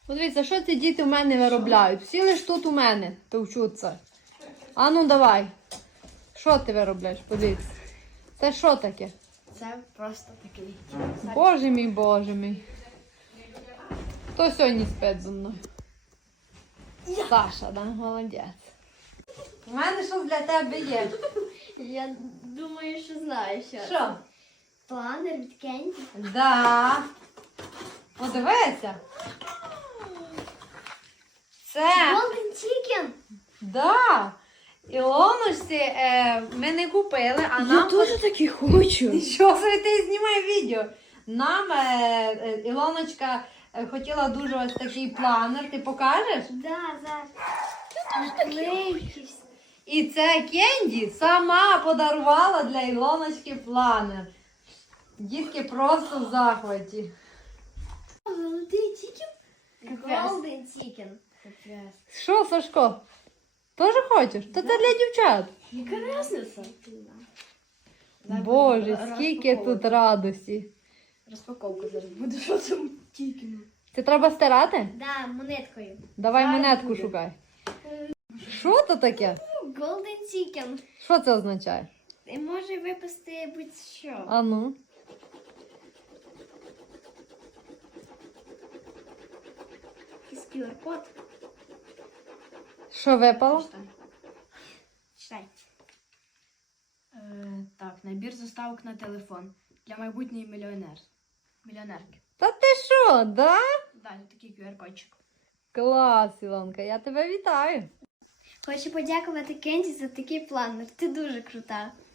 Подивіться, що ці діти в мене виробляють? Всі лиш тут у мене товчуться. А ну давай. Що ти виробляєш? Подивіться. Це що таке? Це просто такий. Боже мій, боже мій. Хто сьогодні спить зі мною? Саша, да? Молодець. У мене щось для тебе є. Я думаю, що знаю що. Що? Планер від Кенді. Да. Подивися. Це. Golden Chicken. Да. Ілоночці ми не купили, а нам... такі хочу. Що це ти знімай відео? Нам Ілоночка хотіла дуже ось такий планер. Ти покажеш? Да, зараз. Наклейки. І це Кенді сама подарувала для Ілоночки планер. Дітки просто в захваті. Голодний Chicken? Golden Chicken. Що, Сашко? Теж хочеш? То це для дівчат. Яка разниця? Боже, скільки тут радості. Розпаковка зараз буде, що це Chicken. Це треба стирати? Да, монеткою. Давай Зараз монетку буде. шукай. Що це таке? Golden Chicken. Що це означає? Може випасти будь-що. А ну. Якийсь QR-код. Що випало? Читай. Так, набір заставок на телефон для майбутньої мільйонерки. Та ти що, да? Далі такий QR-кодчик. Клас, Ілонка, я тебе вітаю. Хочу подякувати Кенді за такий планер. Ти дуже крута.